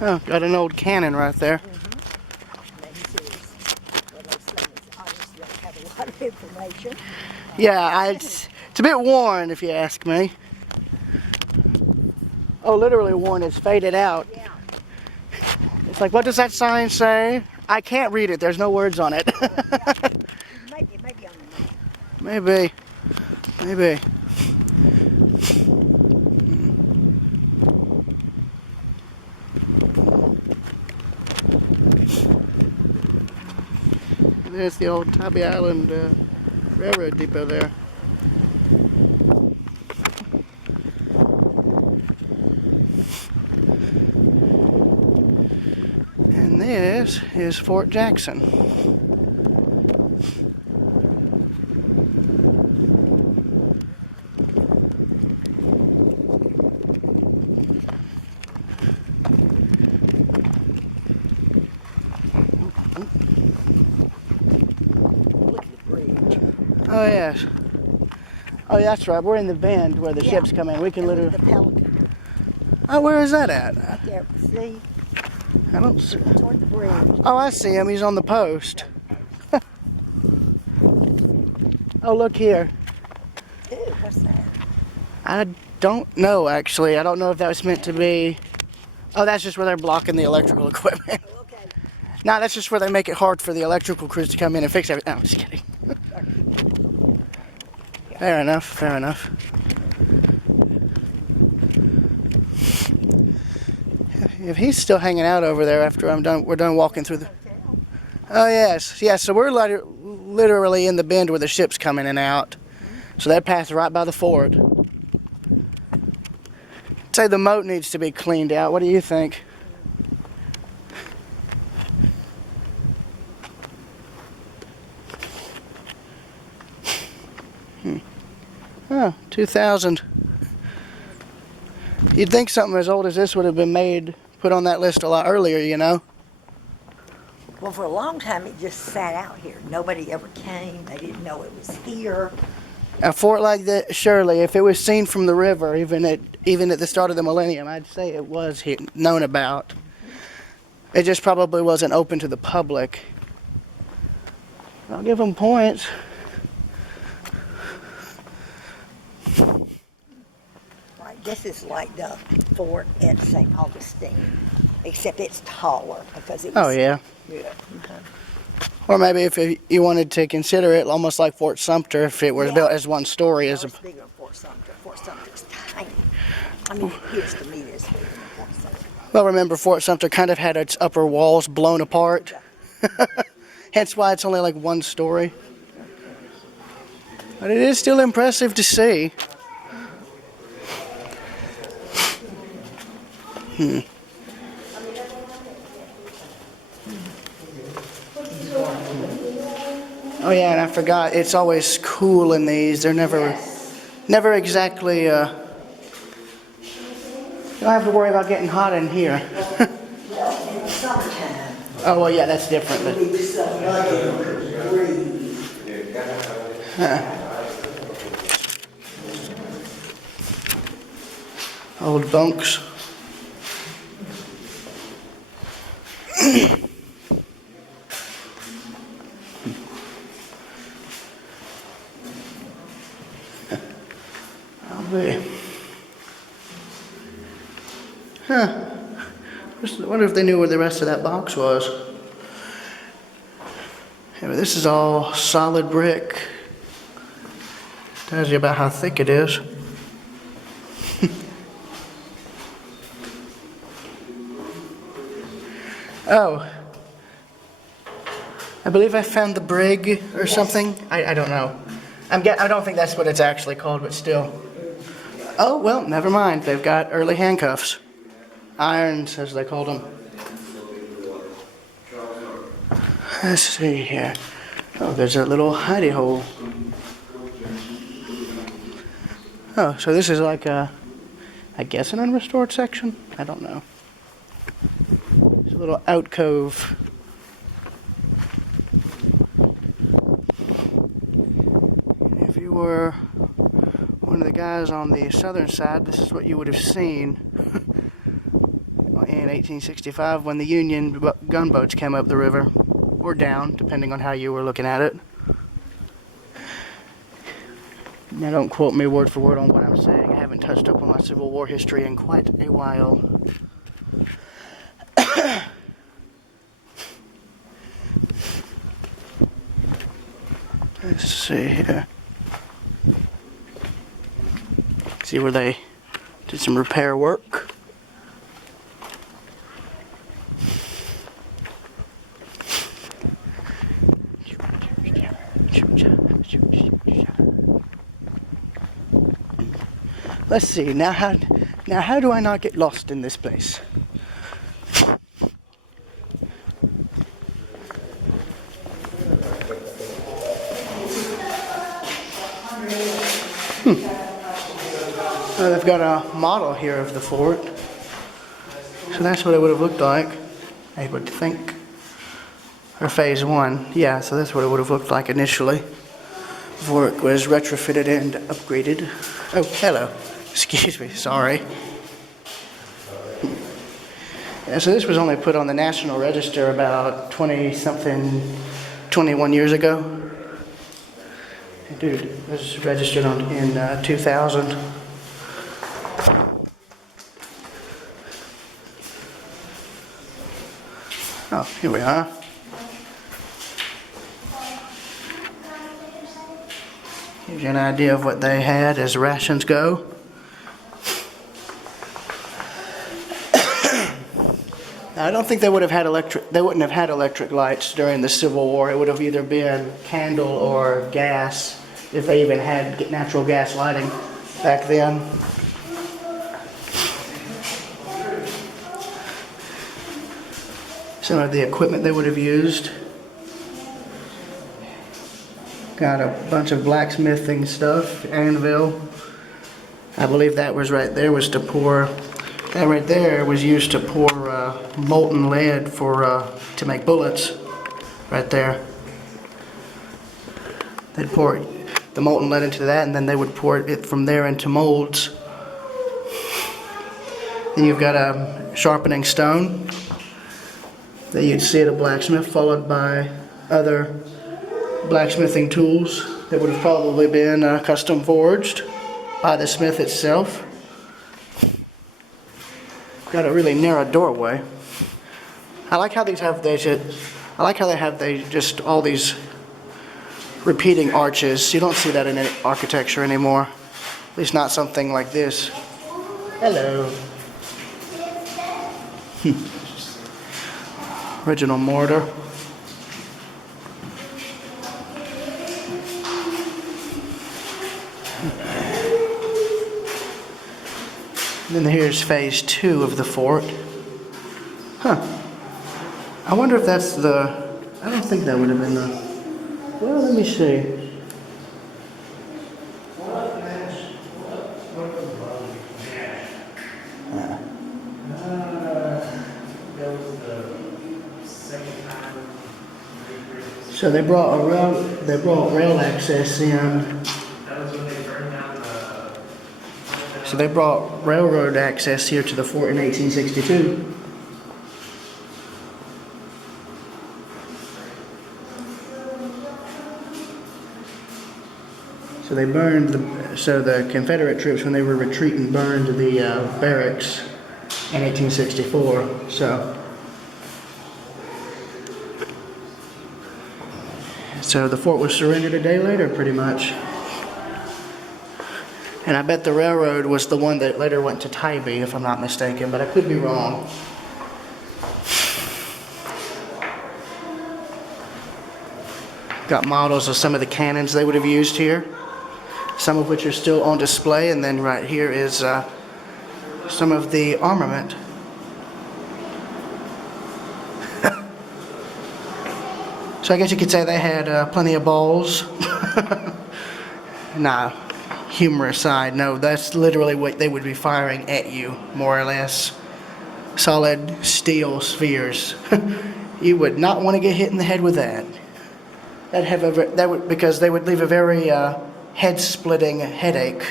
Oh, got an old cannon right there. Information. Yeah, it's a bit worn if you ask me. Oh, literally worn. It's faded out. Yeah. It's like, what does that sign say? I can't read it. There's no words on it. Maybe on the map. Maybe. Maybe. There's the old Tybee Island Railroad Depot there. And this is Fort Jackson. Look at the bridge. Oh, yes. Oh, that's right. We're in the bend where the ships come in. We can literally... The Pelican. Oh, where is that at? Right there. See? I don't see... Toward the bridge. Oh, I see him. He's on the post. Oh, look here. Ooh, what's that? I don't know, actually. I don't know if that was meant to be... Oh, that's just where they're blocking the electrical equipment. Oh, okay. No, that's just where they make it hard for the electrical crews to come in and fix everything. No, I'm just kidding. Fair enough, fair enough. If he's still hanging out over there after we're done walking through the... Oh, yes. Yeah, so we're literally in the bend where the ships come in and out. So that path is right by the fort. I'd say the moat needs to be cleaned out. What do you think? Oh, 2000. You'd think something as old as this would have been put on that list a lot earlier, you know? Well, for a long time, it just sat out here. Nobody ever came. They didn't know it was here. A fort like that, surely, if it was seen from the river, even at the start of the millennium, I'd say it was known about. It just probably wasn't open to the public. I'll give them points. Right, this is like the fort at St. Augustine, except it's taller because it was... Oh, yeah. Yeah. Or maybe if you wanted to consider it almost like Fort Sumter, if it were built as one story. It's bigger than Fort Sumter. Fort Sumter's tiny. I mean, it appears to me it's bigger than Fort Sumter. Well, remember, Fort Sumter kind of had its upper walls blown apart. Hence why it's only like one story. But it is still impressive to see. Oh yeah, and I forgot, it's always cool in these. They're never exactly, you don't have to worry about getting hot in here. Well, in the summertime, Oh, well, yeah, that's different. But, it was so old bunks. Huh. I wonder if they knew where the rest of that box was. Yeah, but this is all solid brick. Tells you about how thick it is. Oh. I believe I found the brig or something. I don't know. I don't think that's what it's actually called, but still. Oh, well, never mind. They've got early handcuffs. Irons, as they called them. Let's see here. Oh, there's a little hidey hole. Oh, so this is like I guess an unrestored section? I don't know. It's a little alcove. If you were one of the guys on the southern side, this is what you would have seen. in 1865 when the Union gunboats came up the river, or down, depending on how you were looking at it. Now don't quote me word for word on what I'm saying. I haven't touched up on my Civil War history in quite a while. Let's see here. See where they did some repair work. Let's see, now how do I not get lost in this place? They've got a model here of the fort. So that's what it would have looked like, I would think. Or phase one. Yeah, so that's what it would have looked like initially, before it was retrofitted and upgraded. Oh, hello. Excuse me, sorry. Yeah, so this was only put on the National Register about 21 years ago. Dude, it was registered in 2000. Oh, here we are. Gives you an idea of what they had as rations go. I don't think they would have had they wouldn't have had electric lights during the Civil War. It would have either been candle or gas, if they even had natural gas lighting back then. Some of the equipment they would have used. Got a bunch of blacksmithing stuff, anvil. I believe that was right there was to pour. That right there was used to pour molten lead to make bullets. Right there. They'd pour the molten lead into that, and then they would pour it from there into molds. Then you've got a sharpening stone that you'd see at a blacksmith, followed by other blacksmithing tools that would have probably been custom forged by the smith itself. Got a really narrow doorway. I like how they have all these repeating arches. You don't see that in any architecture anymore. At least not something like this. Hello. Original mortar. Then here's phase 2 of the fort. Huh. I wonder if that's I don't think that would have been well, let me see. So they brought rail access in. So they brought railroad access here to the fort in 1862. So they burned the Confederate troops, when they were retreating, burned the barracks in 1864. So the fort was surrendered a day later, pretty much. And I bet the railroad was the one that later went to Tybee, if I'm not mistaken, but I could be wrong. Got models of some of the cannons they would have used here, some of which are still on display, and then right here is some of the armament. So I guess you could say they had plenty of balls. Nah. Humor aside, no, that's literally what they would be firing at you, more or less. Solid steel spheres. You would not want to get hit in the head with that. Because they would leave a very head-splitting headache.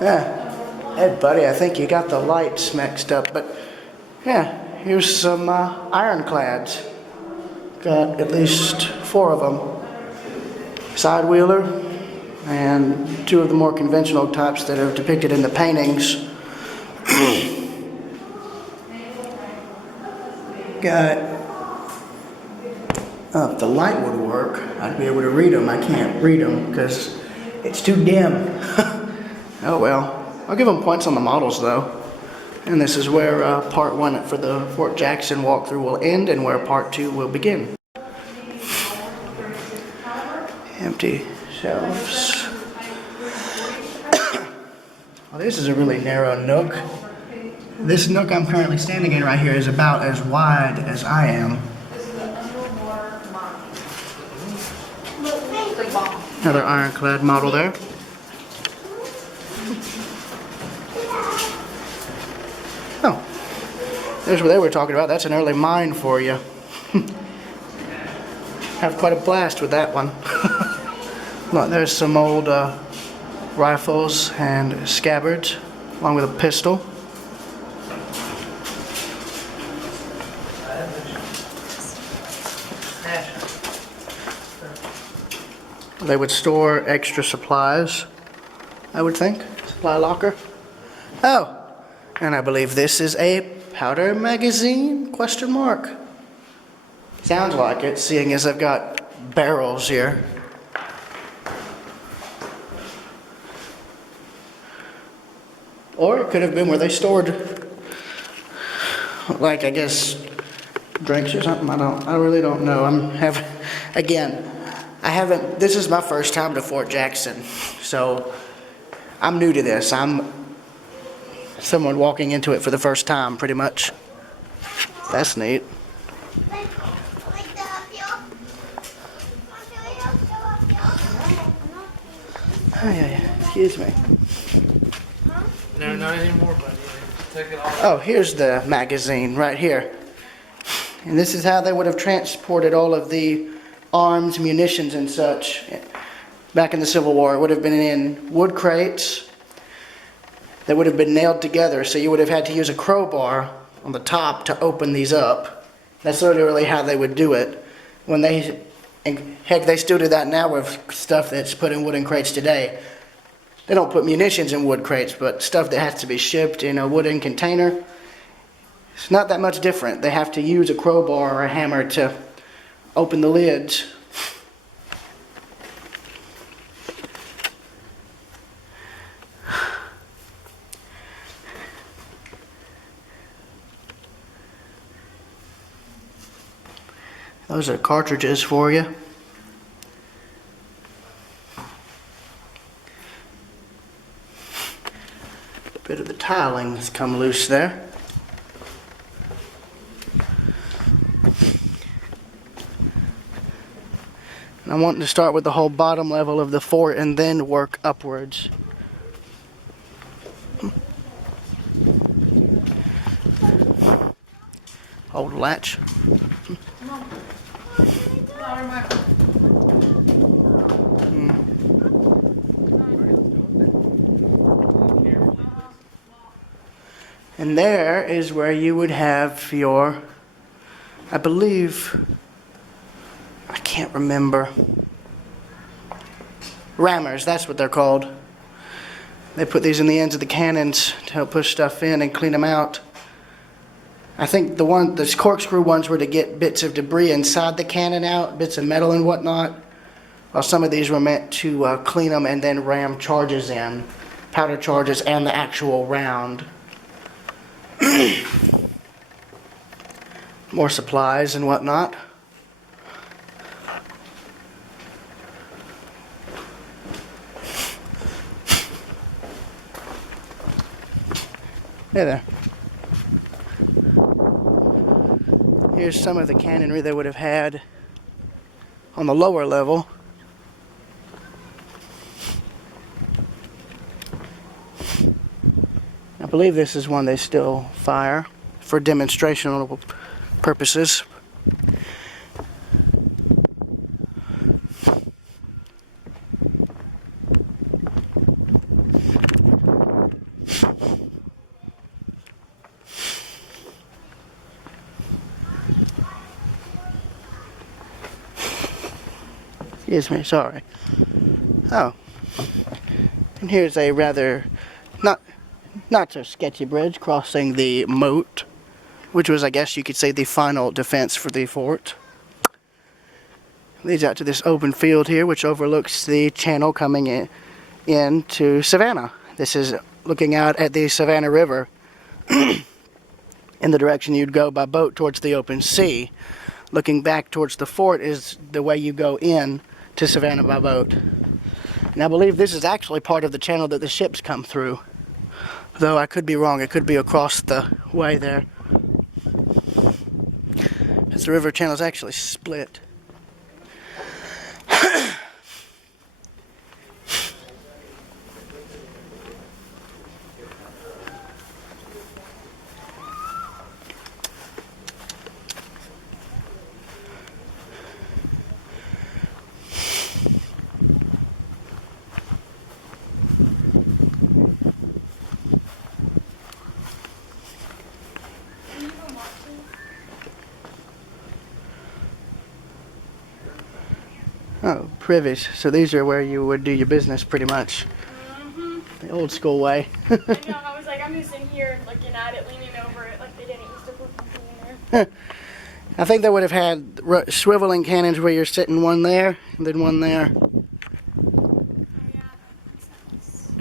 Yeah. Hey, buddy, I think you got the lights mixed up, but yeah, here's some ironclads. Got at least 4 of them. Side wheeler and 2 of the more conventional types that are depicted in the paintings. Got, if the light would work, I'd be able to read them. I can't read them because it's too dim. Oh well. I'll give them points on the models though. And this is where part 1 for the Fort Jackson walkthrough will end and where part 2 will begin. Empty shelves. Well, this is a really narrow nook. This nook I'm currently standing in right here is about as wide as I am. Another ironclad model there. Oh, there's what they were talking about. That's an early mine for you. Have quite a blast with that one. Look, there's some old rifles and scabbards, along with a pistol. They would store extra supplies, I would think. Supply locker. Oh, and I believe this is a powder magazine? Question mark. Sounds like it, seeing as I've got barrels here. Or it could have been where they stored, like, I guess, drinks or something. I really don't know. This is my first time to Fort Jackson, so I'm new to this. I'm someone walking into it for the first time, pretty much. That's neat. Oh, yeah. Excuse me. No, not anymore, buddy. Take it off. Oh, here's the magazine right here. And this is how they would have transported all of the arms, munitions, and such back in the Civil War. It would have been in wood crates that would have been nailed together, so you would have had to use a crowbar on the top to open these up. That's literally how they would do it. And heck, they still do that now with stuff that's put in wooden crates today. They don't put munitions in wood crates, but stuff that has to be shipped in a wooden container, it's not that much different. They have to use a crowbar or a hammer to open the lids. Those are cartridges for you. A bit of the tiling has come loose there. And I'm wanting to start with the whole bottom level of the fort and then work upwards. Hold latch. And there is where you would have your, I believe, I can't remember. Rammers, that's what they're called. They put these in the ends of the cannons to help push stuff in and clean them out. I think the corkscrew ones were to get bits of debris inside the cannon out, bits of metal and whatnot, while some of these were meant to clean them and then ram charges in, powder charges and the actual round. More supplies and whatnot. Hey there. Here's some of the cannonry they would have had on the lower level. I believe this is one they still fire for demonstrational purposes. Excuse me, sorry. Oh. And here's a rather not so sketchy bridge crossing the moat, which was, I guess you could say, the final defense for the fort. Leads out to this open field here, which overlooks the channel coming into Savannah. This is looking out at the Savannah River in the direction you'd go by boat towards the open sea. Looking back towards the fort is the way you go in to Savannah by boat. And I believe this is actually part of the channel that the ships come through. Though I could be wrong, it could be across the way there. As the river channel is actually split. Oh, privies. So these are where you would do your business pretty much. The old school way. I know, I was like, I'm just in here looking at it, leaning over it like they didn't used to put something in there. I think they would have had swiveling cannons where you're sitting one there and then one there. Oh, yeah, that makes sense.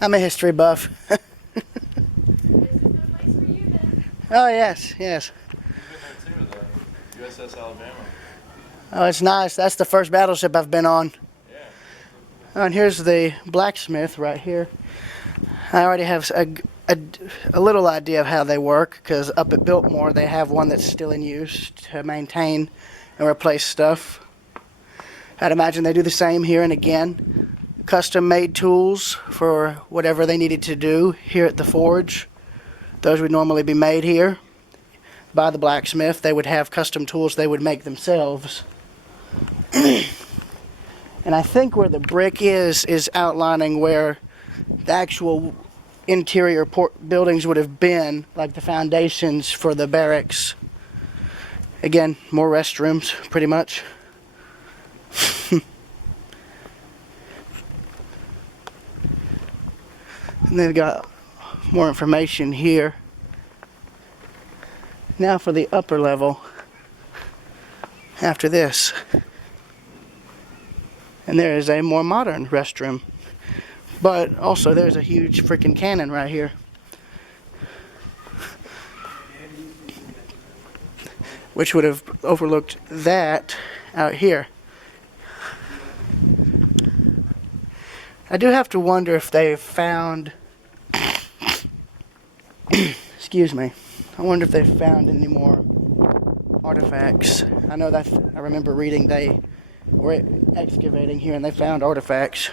I'm a history buff. This is the place for you then. Oh, yes, yes. You've been there too, the USS Alabama. Oh, it's nice. That's the first battleship I've been on. Yeah. Oh, and here's the blacksmith right here. I already have a little idea of how they work, because up at Biltmore they have one that's still in use to maintain and replace stuff. I'd imagine they do the same here, and again, custom made tools for whatever they needed to do here at the forge. Those would normally be made here by the blacksmith. They would have custom tools they would make themselves. And I think where the brick is outlining where the actual interior buildings would have been, like the foundations for the barracks. Again, more restrooms, pretty much. And they've got more information here. Now for the upper level after this. And there is a more modern restroom. But also there's a huge freaking cannon right here. Which would have overlooked that out here. I do have to wonder if they've found excuse me. I wonder if they've found any more artifacts. I know that I remember reading they were excavating here and they found artifacts.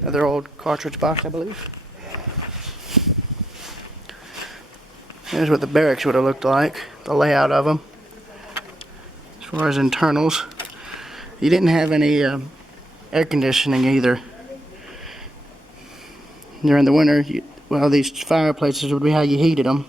Another old cartridge box, I believe. Here's what the barracks would have looked like, the layout of them. As far as internals, you didn't have any air conditioning either. During the winter, well, these fireplaces would be how you heated them.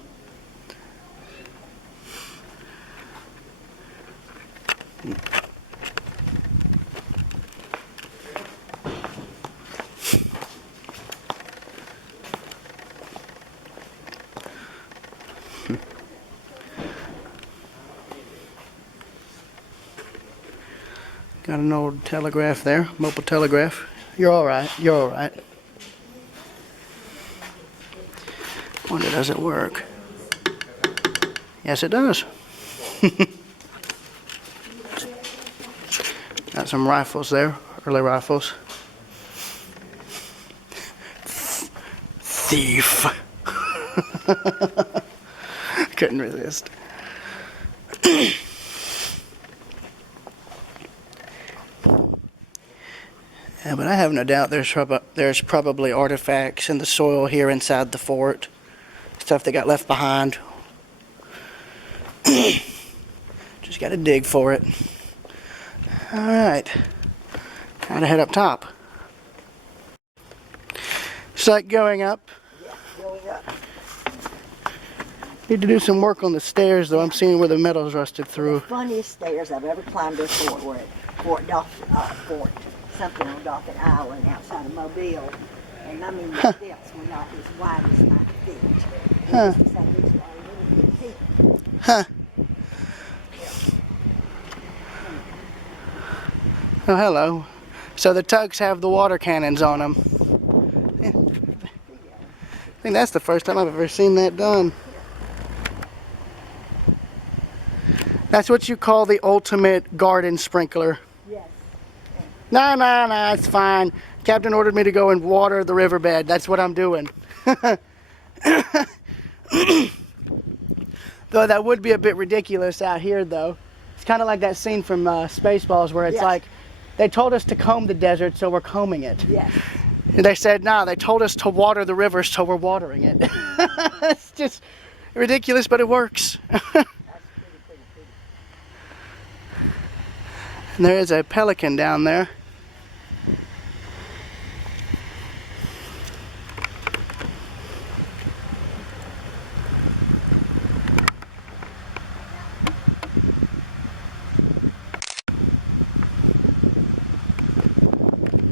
Got an old telegraph there, mobile telegraph. You're all right. You're all right. Wonder, does it work? Yes, it does. Got some rifles there, early rifles. Thief. Couldn't resist. Yeah, but I have no doubt there's probably artifacts in the soil here inside the fort. Stuff that got left behind. Just gotta dig for it. Alright. Time to head up top. It's like going up. Yeah, going up. Need to do some work on the stairs, though. I'm seeing where the metal's rusted The through. funniest stairs I've ever climbed to Fort were at Fort something on Dolphin Island outside of Mobile. And I mean, the steps were not as wide as my feet. Huh. Just like these little feet. Huh. Oh, hello. So the tugs have the water cannons on them. I think that's the first time I've ever seen that done. That's what you call the ultimate garden sprinkler. Yes. No, it's fine. Captain ordered me to go and water the riverbed. That's what I'm doing. Though that would be a bit ridiculous out here, though. It's kind of like that scene from Spaceballs where it's Yes. like, they told us to comb the desert, so we're combing it. Yes. And they said, no, they told us to water the river, so we're watering it. It's just ridiculous, but it works. And there is a pelican down there.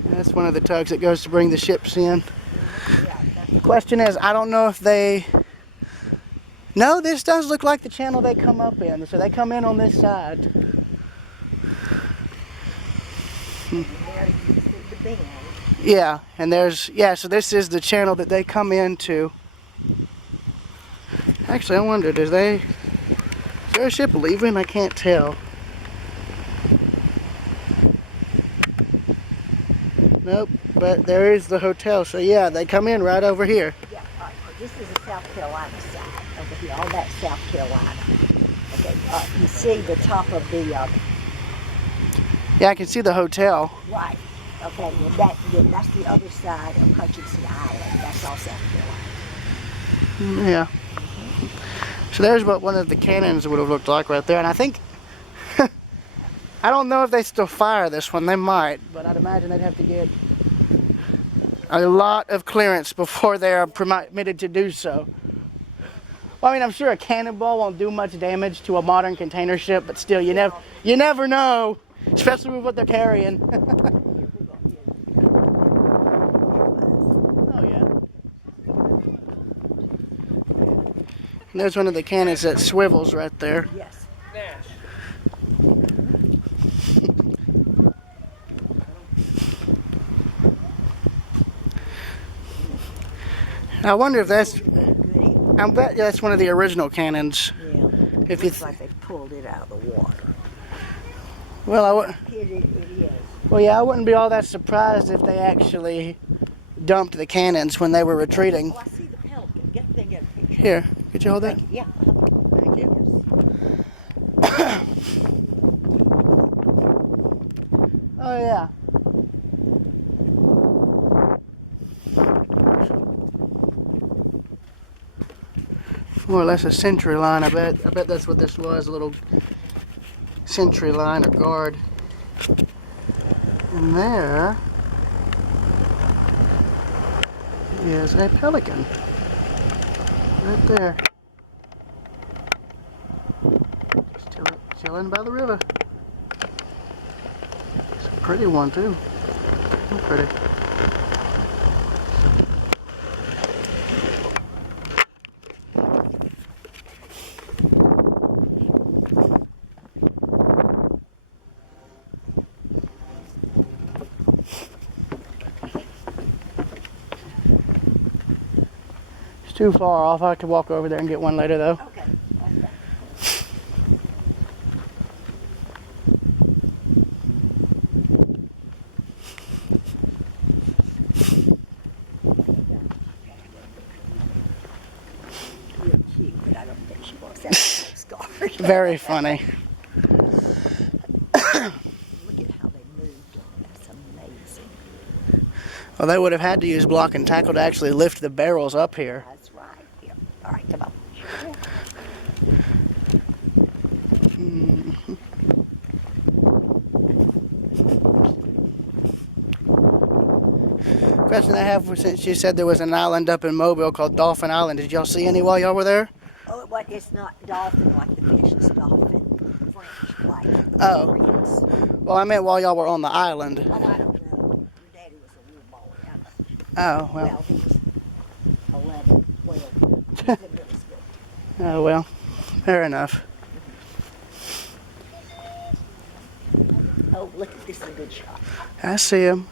That's one of the tugs that goes to bring the ships in. Question is, I don't know if they... No, this does look like the channel they come up in. So they come in on this side. There you see the bend. Yeah, and there's... Yeah, so this is the channel that they come into. Actually, I wondered, is there a ship leaving? I can't tell. Nope, but there is the hotel. So yeah, they come in right over here. Yeah, all right. So this is the South Carolina side over here. All that's South Carolina. Okay, you see the top of the Yeah, I can see the hotel. right. Okay, and that's the other side of Hutchinson Island. That's all South Carolina. Yeah. So there's what one of the cannons would have looked like right there. And I think, I don't know if they still fire this one. They might, but I'd imagine they'd have to get a lot of clearance before they are permitted to do so. Well, I mean, I'm sure a cannonball won't do much damage to a modern container ship, but still, you never know, especially with what they're carrying. Oh yeah. And there's one of the cannons that swivels right there. Yes. Nash. I wonder if that's, Goody. I bet that's one of the original cannons. Yeah. If you, Looks like they pulled it out of the water. well, It is. well, yeah, I wouldn't be all that surprised if they actually dumped the cannons when they were retreating. Oh, I see the pelican. Get a picture. Here, could you hold that? Yeah. Thank you. Oh yeah. More or less a sentry line, I bet. I bet that's what this was, a little sentry line or guard. And there is a pelican. Right there. Just chilling by the river. It's a pretty one too. So pretty. It's too far off. I could walk over there and get one later though. Okay. That's that. Real cute, but I don't think she wants that scar. Very funny. Look at how they moved on. That's amazing. Well, they would have had to use block and tackle to actually lift the barrels up here. That's right. Yeah. All right, come on. Question I have, since you said there was an island up in Mobile called Dolphin Island, did y'all see any while y'all were there? Oh, but it's not dolphin like the fish. It's dolphin French, like Oh. French. Well, I meant while y'all were on the island. Oh, I don't know. Your daddy was a little boy. Oh, well. Well, he was 11, 12. He's in middle school. Oh, well. Fair enough. Oh, look, this is a good shot. I see him.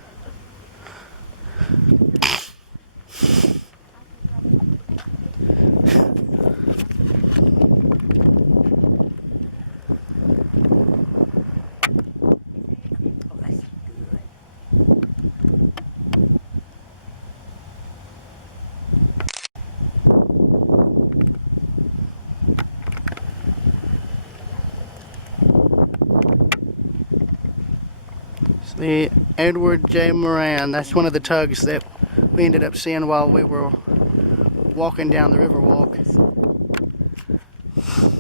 Oh, that's good. It's the Edward J. Moran. That's one of the tugs that we ended up seeing while we were walking down the river walk.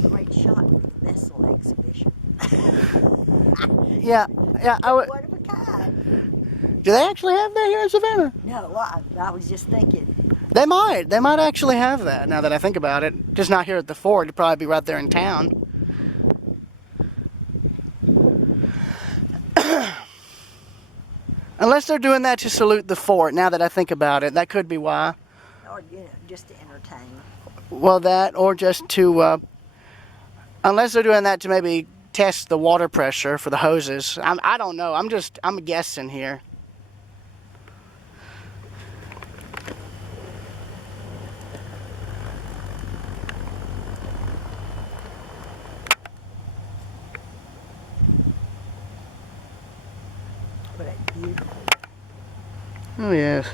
Great shot for the vessel exhibition. Yeah, One of a kind. do they actually have that here in Savannah? No, I was just thinking. They might. They might actually have that now that I think about it. Just not here at the fort. It'd probably be right there in town. Unless they're doing that to salute the fort, now that I think about it. That could be why. Or, just to entertain. Well, that, or just to, unless they're doing that to maybe test the water pressure for the hoses. I don't know. I'm guessing here. But it's beautiful. Oh, yes.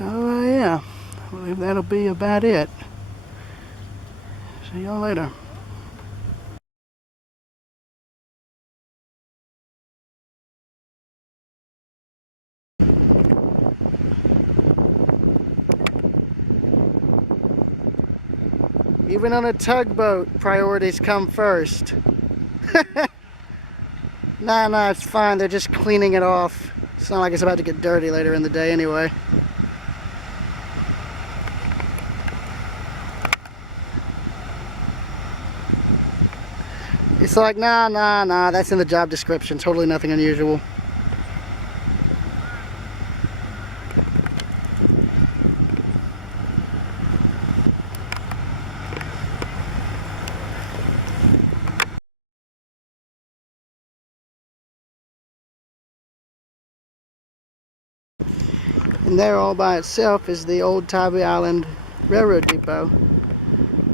Oh, yeah. I believe that'll be about it. See y'all later. Even on a tugboat, priorities come first. Nah, it's fine. They're just cleaning it off. It's not like it's about to get dirty later in the day anyway. It's like, nah, that's in the job description. Totally nothing unusual. And there all by itself is the old Tybee Island Railroad Depot.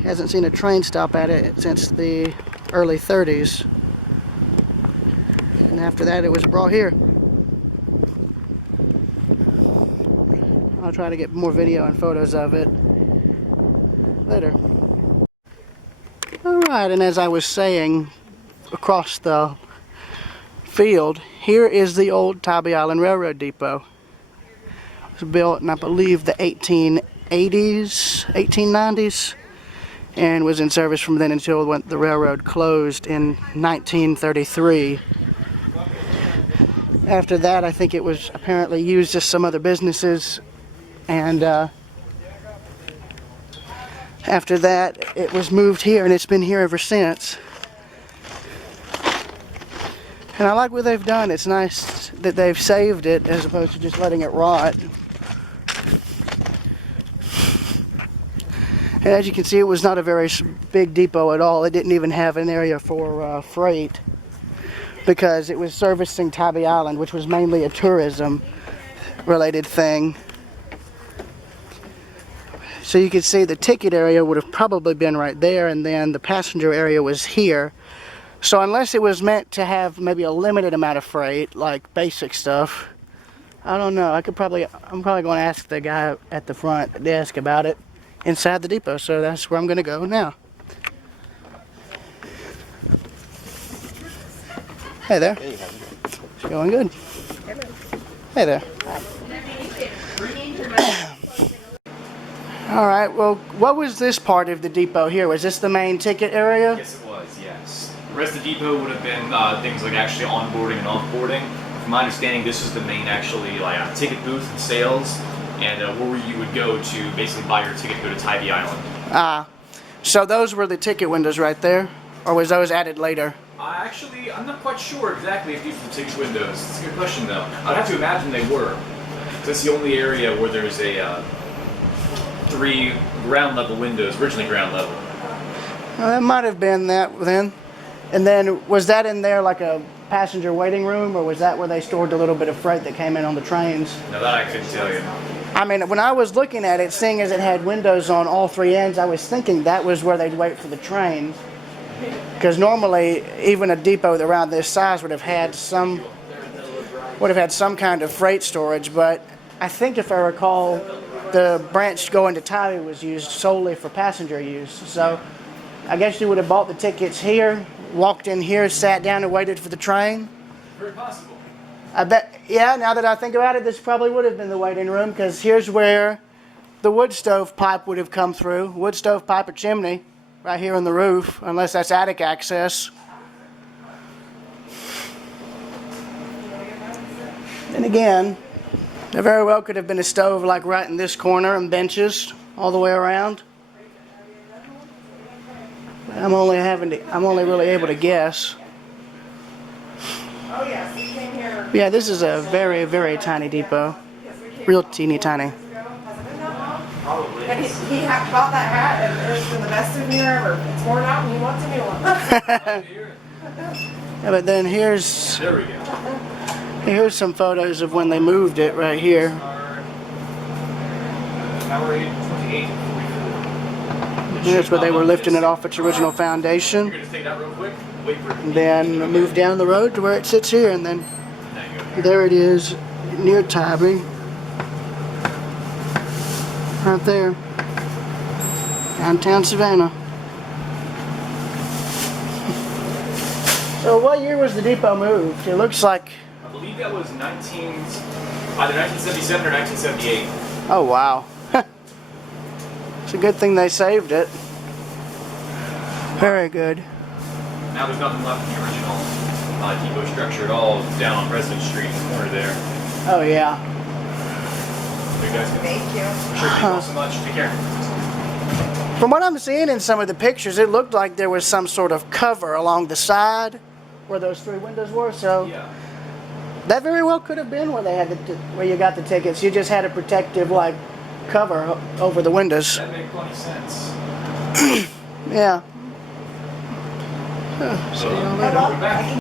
Hasn't seen a train stop at it since the early 30s. And after that it was brought here. I'll try to get more video and photos of it later. Alright, and as I was saying, across the field, here is the old Tybee Island Railroad Depot. It was built in, I believe, the 1880s, 1890s, and was in service from then until when the railroad closed in 1933. After that, I think it was apparently used as some other businesses, and after that, it was moved here, and it's been here ever since. And I like what they've done. It's nice that they've saved it as opposed to just letting it rot. And as you can see, it was not a very big depot at all. It didn't even have an area for freight because it was servicing Tybee Island, which was mainly a tourism-related thing. So you can see the ticket area would have probably been right there, and then the passenger area was here. So unless it was meant to have maybe a limited amount of freight, like basic stuff, I don't know. I'm probably going to ask the guy at the front desk about it inside the depot. So that's where I'm going to go now. Hey there. It's going good. Hey there. All right. Well, what was this part of the depot here? Was this the main ticket area? Yes, it was, yes. rest of the depot would have been things like actually onboarding and offboarding. From my understanding, this is the main actually like ticket booth and sales, and where you would go to basically buy your ticket to go to Tybee Island. So those were the ticket windows right there, or was those added later? Actually, I'm not quite sure exactly if these were the ticket windows. It's a good question though. I'd have to imagine they were. That's the only area where there's a 3 ground level windows, originally ground level. That might have been that then. And then was that in there like a passenger waiting room, or was that where they stored the little bit of freight that came in on the trains? No, that I couldn't tell you. I mean, when I was looking at it, seeing as it had windows on all 3 ends, I was thinking that was where they'd wait for the train. Because normally, even a depot around this size would have had some kind of freight storage. But I think, if I recall, the branch going to Tybee was used solely for passenger use. So I guess you would have bought the tickets here, walked in here, sat down, and waited for the train. Very possible. I bet, yeah, now that I think about it, this probably would have been the waiting room, because here's where the wood stove pipe would have come through. Wood stove pipe or chimney, right here on the roof, unless that's attic access. And again, there very well could have been a stove like right in this corner and benches all the way around. I'm only really able to guess. Oh yes, he came here. Yeah, this is a very, very tiny depot. Real teeny tiny. Probably. But he bought that hat and it's been the best souvenir ever. It's worn out and he wants a new one. Yeah, but then here's There we go. some photos of when they moved it right here. Power 28. Here's where they were lifting it off its original foundation. You're gonna take that real quick. Wait for it. And then move down the road to where it sits here, and then there it is near Tybee. Right there. Downtown Savannah. So what year was the depot moved? It looks like, I believe that was either 1977 or 1978. oh wow. It's a good thing they saved it. Very good. Now there's nothing left in the original depot structure at all down on President Street in the corner there. Oh yeah. You guys can Thank you. sure thank you all so much. Take care. From what I'm seeing in some of the pictures, it looked like there was some sort of cover along the side where those 3 windows were. So Yeah. that very well could have been where they had where you got the tickets. You just had a protective like cover over the windows. That makes plenty sense. Yeah. So, See you all we'll later. be back.